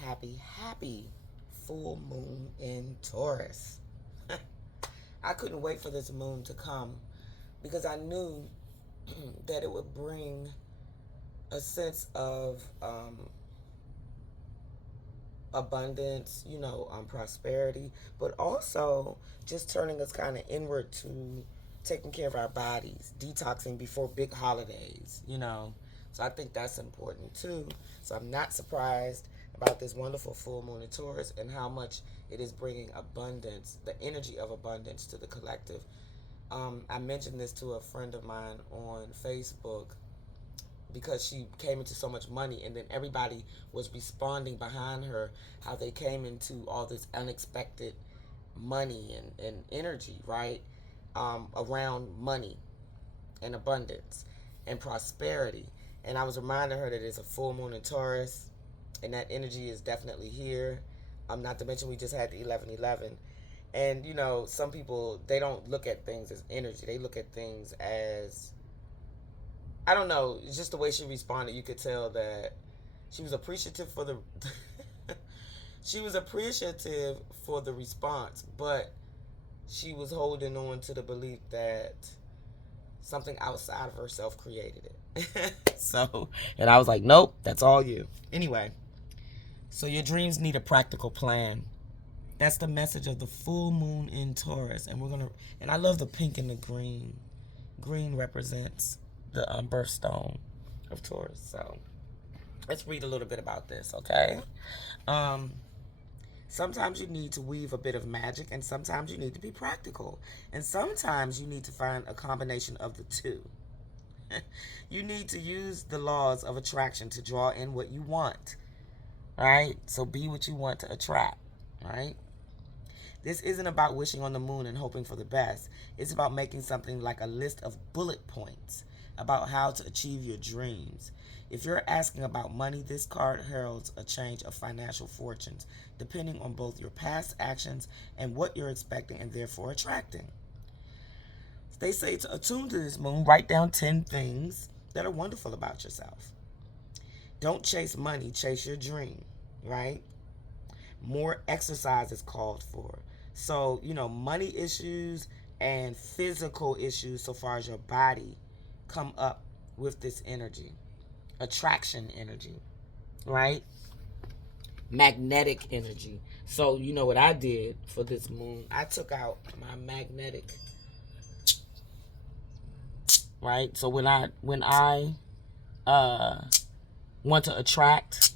happy full moon in Taurus. I couldn't wait for this moon to come because I knew that it would bring a sense of abundance, prosperity, but also just turning us kind of inward to taking care of our bodies, detoxing before big holidays. So I think that's important too. So I'm not surprised about this wonderful full moon in Taurus and how much it is bringing abundance, the energy of abundance to the collective. I mentioned this to a friend of mine on Facebook because she came into so much money, and then everybody was responding behind her how they came into all this unexpected money and energy, right? Around money and abundance and prosperity. And I was reminding her that it's a full moon in Taurus and that energy is definitely here. Not to mention we just had the 11/11. And some people, they don't look at things as energy. They look at things as, I don't know, it's just the way she responded. You could tell that she was appreciative for the she was appreciative for the response, but she was holding on to the belief that something outside of herself created it. So, and I was like, nope, that's all you. Anyway, so your dreams need a practical plan. That's the message of the full moon in Taurus. And I love the pink and the green. Green represents the birthstone of Taurus. So let's read a little bit about this, okay? Um, Sometimes you need to weave a bit of magic, and sometimes you need to be practical. And sometimes you need to find a combination of the two. You need to use the laws of attraction to draw in what you want, right? So be what you want to attract, right? This isn't about wishing on the moon and hoping for the best. It's about making something like a list of bullet points about how to achieve your dreams. If you're asking about money, this card heralds a change of financial fortunes, depending on both your past actions and what you're expecting and therefore attracting. They say to attune to this moon, write down 10 things that are wonderful about yourself. Don't chase money, chase your dream, right? More exercise is called for. So, money issues and physical issues, so far as your body, come up with this energy. Attraction energy, right? Magnetic energy. So, you know what I did for this moon? I took out my magnetic, right? So when I want to attract,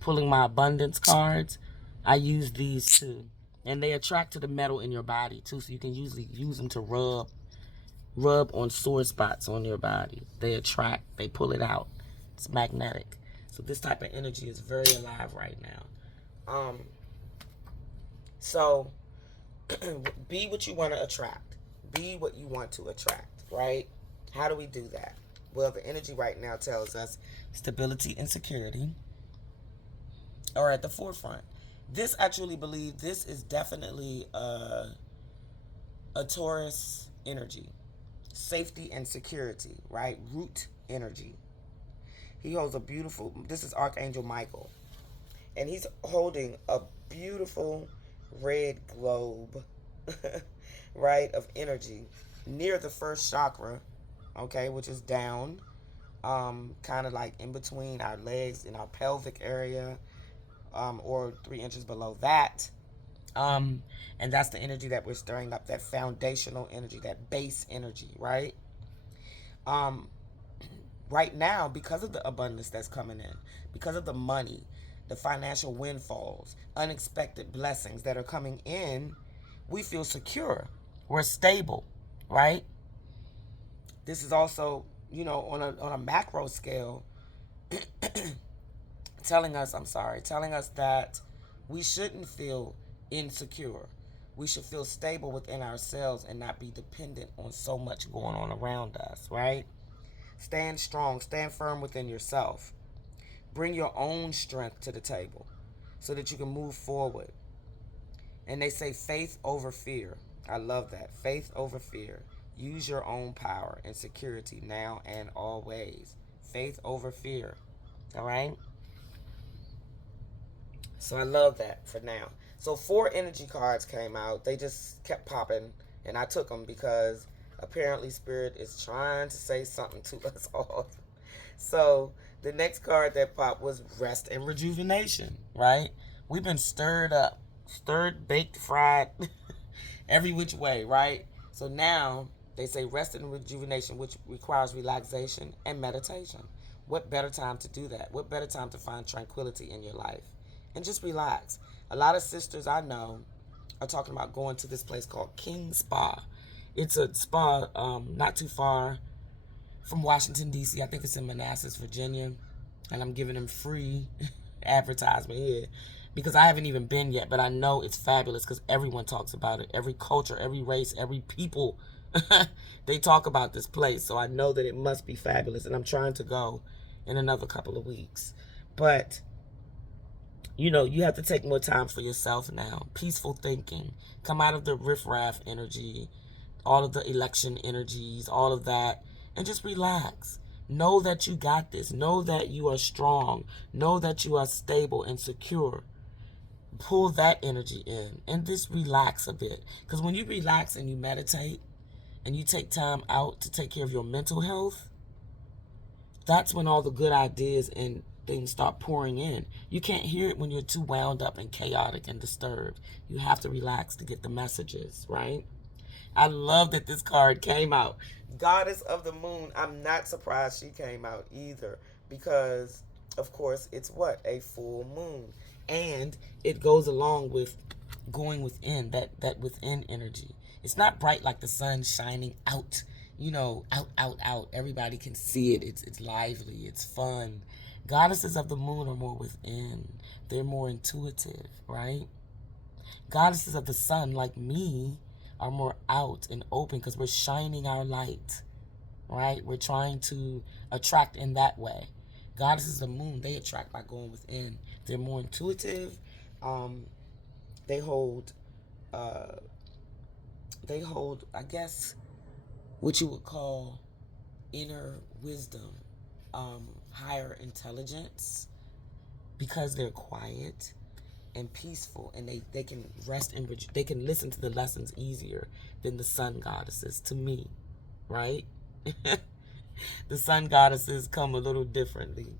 pulling my abundance cards, I use these too. And they attract to the metal in your body too, so you can usually use them to rub on sore spots on your body. They attract, they pull it out. It's magnetic. So this type of energy is very alive right now. So be what you want to attract. Be what you want to attract, right? How do we do that? Well, the energy right now tells us stability and security are at the forefront. I truly believe this is definitely a Taurus energy. Safety and security, right? Root energy. He holds this is Archangel Michael, and he's holding a beautiful red globe, right, of energy near the first chakra, okay, which is down, kind of like in between our legs in our pelvic area, or 3 inches below that. And that's the energy that we're stirring up, that foundational energy, that base energy, right? Um, right now, because of the abundance that's coming in, because of the money, the financial windfalls, unexpected blessings that are coming in, we feel secure. We're stable, right? This is also, on a macro scale, telling us that we shouldn't feel insecure. We should feel stable within ourselves and not be dependent on so much going on around us, right? Stand strong, stand firm within yourself. Bring your own strength to the table so that you can move forward. And they say faith over fear. I love that. Faith over fear. Use your own power and security now and always. Faith over fear. All right? So I love that for now. So 4 energy cards came out. They just kept popping, and I took them because apparently Spirit is trying to say something to us all. So the next card that popped was rest and rejuvenation, right? We've been stirred up, stirred, baked, fried, every which way, right? So now they say rest and rejuvenation, which requires relaxation and meditation. What better time to do that? What better time to find tranquility in your life and just relax? A lot of sisters I know are talking about going to this place called King Spa. It's a spa not too far from Washington, D.C. I think it's in Manassas, Virginia. And I'm giving them free advertisement here because I haven't even been yet, but I know it's fabulous because everyone talks about it. Every culture, every race, every people, they talk about this place. So I know that it must be fabulous. And I'm trying to go in another couple of weeks. But, you know, you have to take more time for yourself now. Peaceful thinking. Come out of the riffraff energy, all of the election energies, all of that, and just relax. Know that you got this. Know that you are strong. Know that you are stable and secure. Pull that energy in and just relax a bit. Because when you relax and you meditate and you take time out to take care of your mental health, that's when all the good ideas and things start pouring in. You can't hear it when you're too wound up and chaotic and disturbed. You have to relax to get the messages, right? I love that this card came out. Goddess of the Moon. I'm not surprised she came out either because, of course, it's what? A full moon. And it goes along with going within, that within energy. It's not bright like the sun shining out, you know, out. Everybody can see it. It's lively. It's fun. Goddesses of the moon are more within. They're more intuitive, right? Goddesses of the sun, like me, are more out and open because we're shining our light, right? We're trying to attract in that way. Goddesses of the moon, they attract by going within. They're more intuitive. Um, they hold, uh, I guess, what you would call inner wisdom, higher intelligence, because they're quiet and peaceful, and they can rest and they can listen to the lessons easier than the sun goddesses, to me, right? The sun goddesses come a little differently.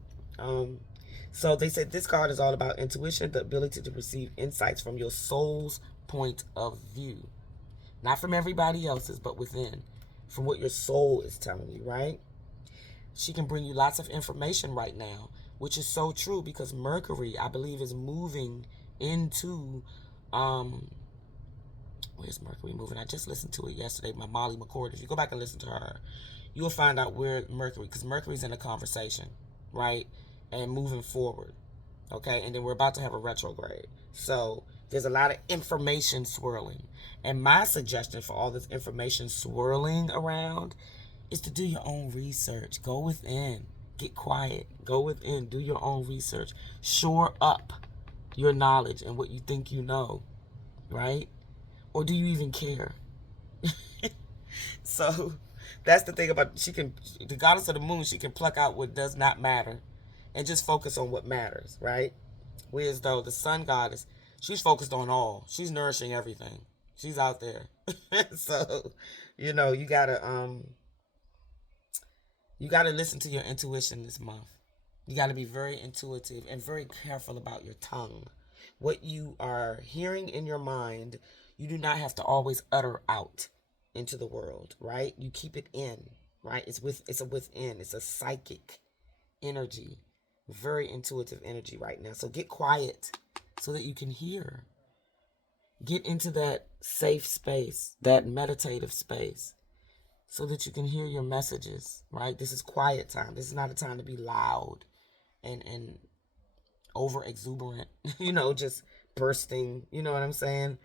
So they said this card is all about intuition, the ability to receive insights from your soul's point of view, not from everybody else's, but within, from what your soul is telling you, right? She can bring you lots of information right now, which is so true because Mercury, I believe, is moving into, where's Mercury moving? I just listened to it yesterday, my Molly McCord. If you go back and listen to her, you will find out where Mercury, because Mercury's in a conversation, right? And moving forward, okay? And then we're about to have a retrograde. So there's a lot of information swirling. And my suggestion for all this information swirling around is to do your own research. Go within. Get quiet. Go within. Do your own research. Shore up your knowledge and what you think you know, right? Or do you even care? So that's the thing about the goddess of the moon, she can pluck out what does not matter and just focus on what matters, right? Whereas though the sun goddess, she's focused on all. She's nourishing everything. She's out there. So, you know, you gotta listen to your intuition this month. You gotta be very intuitive and very careful about your tongue. What you are hearing in your mind, you do not have to always utter out into the world, right? You keep it in, right? It's a within. It's a psychic energy, very intuitive energy right now. So get quiet so that you can hear. Get into that safe space, that meditative space, so that you can hear your messages, right? This is quiet time. This is not a time to be loud and over exuberant, you know, just bursting, you know what I'm saying?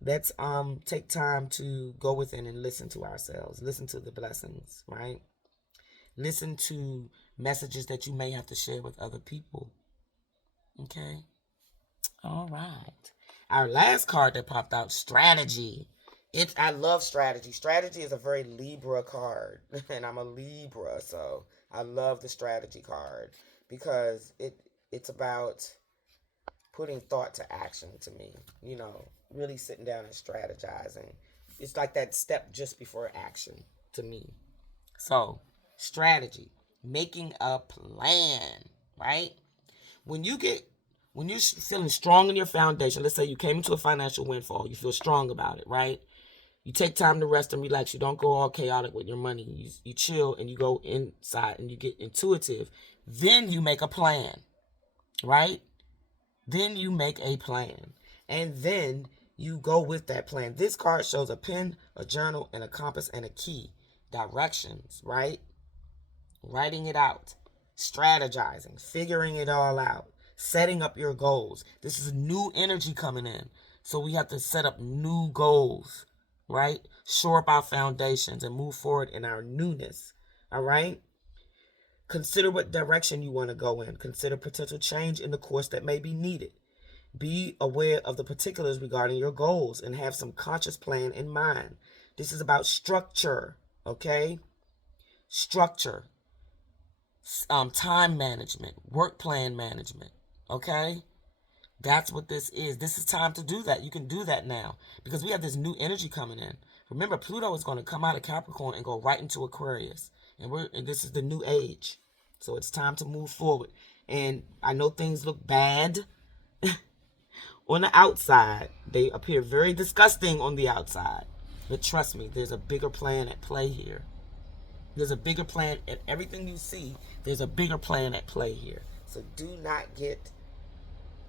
Let's take time to go within and listen to ourselves. Listen to the blessings, right? Listen to messages that you may have to share with other people. Okay? All right. Our last card that popped out, strategy. I love strategy. Strategy is a very Libra card, and I'm a Libra, so I love the strategy card because it's about putting thought to action to me, you know, really sitting down and strategizing. It's like that step just before action to me. So, strategy, making a plan, right? When you get when you're feeling strong in your foundation, let's say you came into a financial windfall, you feel strong about it, right? You take time to rest and relax. You don't go all chaotic with your money. You chill and you go inside and you get intuitive. Then you make a plan, right? Then you make a plan. And then you go with that plan. This card shows a pen, a journal, and a compass and a key. Directions, right? Writing it out. Strategizing. Figuring it all out. Setting up your goals. This is new energy coming in. So we have to set up new goals, right? Shore up our foundations and move forward in our newness. All right? Consider what direction you want to go in. Consider potential change in the course that may be needed. Be aware of the particulars regarding your goals and have some conscious plan in mind. This is about structure, okay? Structure, time management, work plan management, okay? That's what this is. This is time to do that. You can do that now because we have this new energy coming in. Remember, Pluto is going to come out of Capricorn and go right into Aquarius. And this is the new age. So it's time to move forward. And I know things look bad on the outside. They appear very disgusting on the outside. But trust me, there's a bigger plan at play here. There's a bigger plan at everything you see. There's a bigger plan at play here. So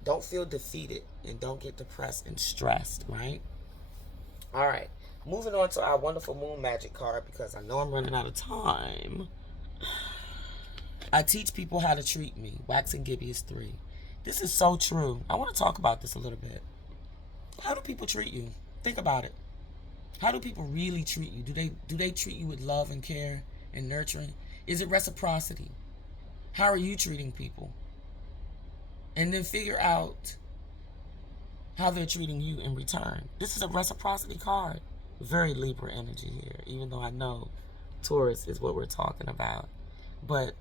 don't feel defeated and don't get depressed and stressed, right? All right. Moving on to our wonderful moon magic card because I know I'm running out of time. I teach people how to treat me. Wax and Gibby is 3. This is so true. I want to talk about this a little bit. How do people treat you? Think about it. How do people really treat you? Do they treat you with love and care and nurturing? Is it reciprocity? How are you treating people? And then figure out how they're treating you in return. This is a reciprocity card. Very Libra energy here, even though I know Taurus is what we're talking about. But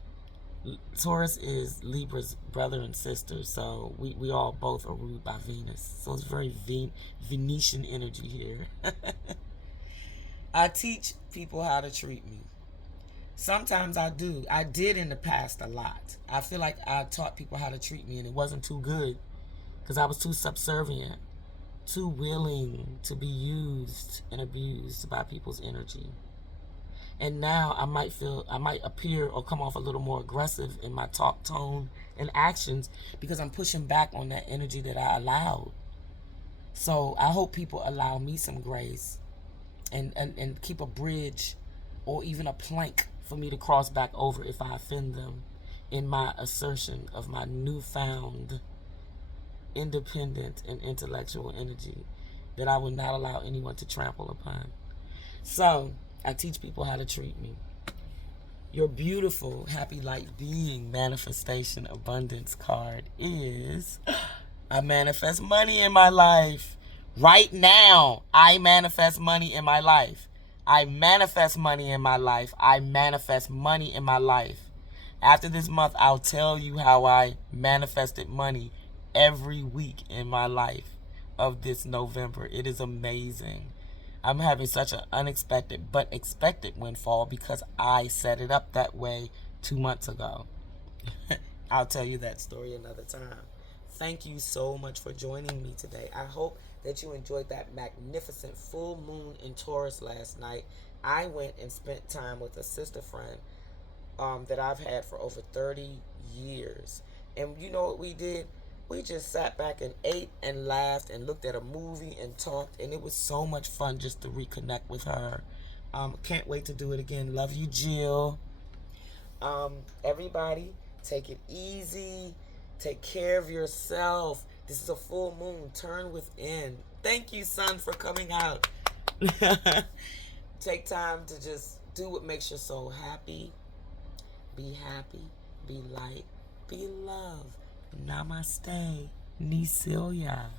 Taurus is Libra's brother and sister, so we all both are ruled by Venus. So it's very Venetian energy here. I teach people how to treat me. Sometimes I do. I did in the past a lot. I feel like I taught people how to treat me and it wasn't too good because I was too subservient, too willing to be used and abused by people's energy. And now I might appear or come off a little more aggressive in my talk tone and actions because I'm pushing back on that energy that I allowed. So I hope people allow me some grace and keep a bridge or even a plank for me to cross back over if I offend them in my assertion of my newfound independent and intellectual energy that I would not allow anyone to trample upon. So I teach people how to treat me. Your beautiful, happy light being manifestation abundance card is I manifest money in my life. Right now, I manifest money in my life. I manifest money in my life. I manifest money in my life. After this month, I'll tell you how I manifested money every week in my life of this November. It is amazing. I'm having such an unexpected but expected windfall because I set it up that way 2 months ago. I'll tell you that story another time. Thank you so much for joining me today. I hope that you enjoyed that magnificent full moon in Taurus last night. I went and spent time with a sister friend that I've had for over 30 years. And you know what we did? We just sat back and ate and laughed and looked at a movie and talked. And it was so much fun just to reconnect with her. Can't wait to do it again. Love you, Jill. Everybody, take it easy. Take care of yourself. This is a full moon. Turn within. Thank you, sun, for coming out. Take time to just do what makes your soul happy. Be happy. Be light. Be love. Namaste. Nisilia.